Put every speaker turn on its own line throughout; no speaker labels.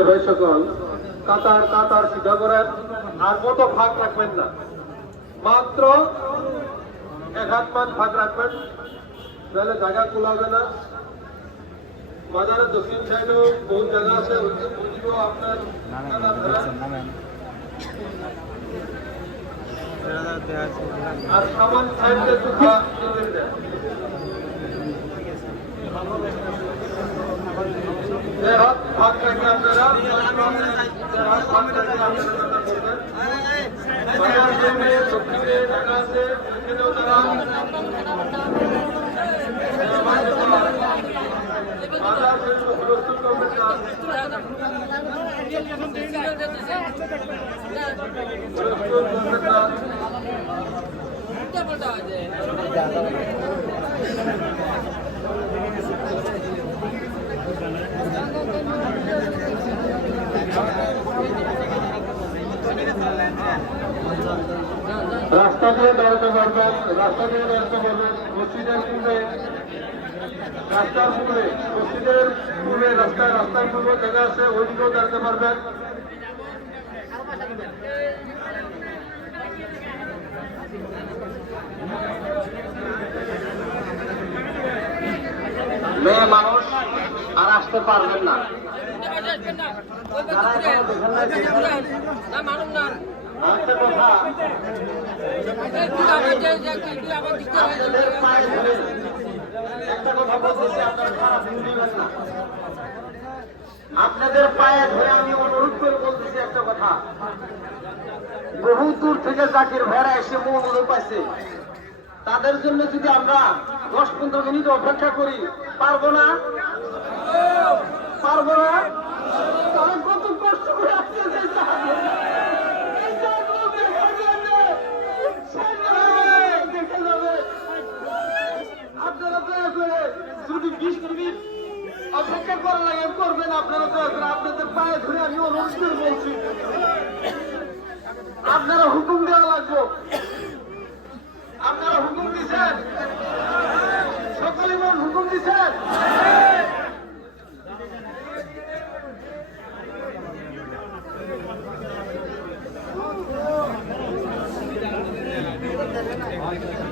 ভাই সকল কাতার কাতার সিধা করেন আর কত ভাগ রাখবেন না? মাত্র এক হাত মান ভাগ রাখবেন। নাহলে জায়গা কুলাবে না। বাজারের দক্ষিণ সাইডেও বহু জায়গা আছে ওইগুলো আপনার কাতার ধরেন। আর সামান সাইডে দুটা টেবিল দেন দেড় হাত ভাগ রাখে আপনারা দেড় হাত ভাগ রাখে আপনারা করবেন বাজার সামনে দক্ষিণে জায়গা আছে দক্ষিণেও যারা বাজার সামনে প্রস্তুত করবেন না প্রস্তুত করবেন না রাস্তা দিয়ে দাঁড়াতে পারবেন রাস্তা দিয়ে দাঁড়াতে পারবেন মসজিদের পূর্বে রাস্তার পূর্বে মসজিদের পূর্বে রাস্তায় রাস্তার পূর্বে জায়গা আছে ওইদিকেও দাঁড়াতে পারবেন। মেয়ে মানুষ আর আসতে পারবেন না। কথা। আপনাদের পায়ে ধরে আমি অনুরোধ করে বলতেছি একটা কথা। বহু দূর থেকে জাকির ভেড়া এসে মন অনুরোধ পাইছে তাদের জন্য যদি আমরা দশ পনেরো মিনিট অপেক্ষা করি, পারব না? পারব না? অপেক্ষা করা লাগে, করবেন আপনারা দয়া করে। আপনাদের পায়ে ধরে আমি অনুরোধ করে বলছি, আপনারা হুকুম দেওয়া লাগবে। আপনারা হুকুম দিচ্ছেন? সকলে মন হুকুম দিচ্ছেন? Thank you.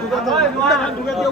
ঢুকে দিও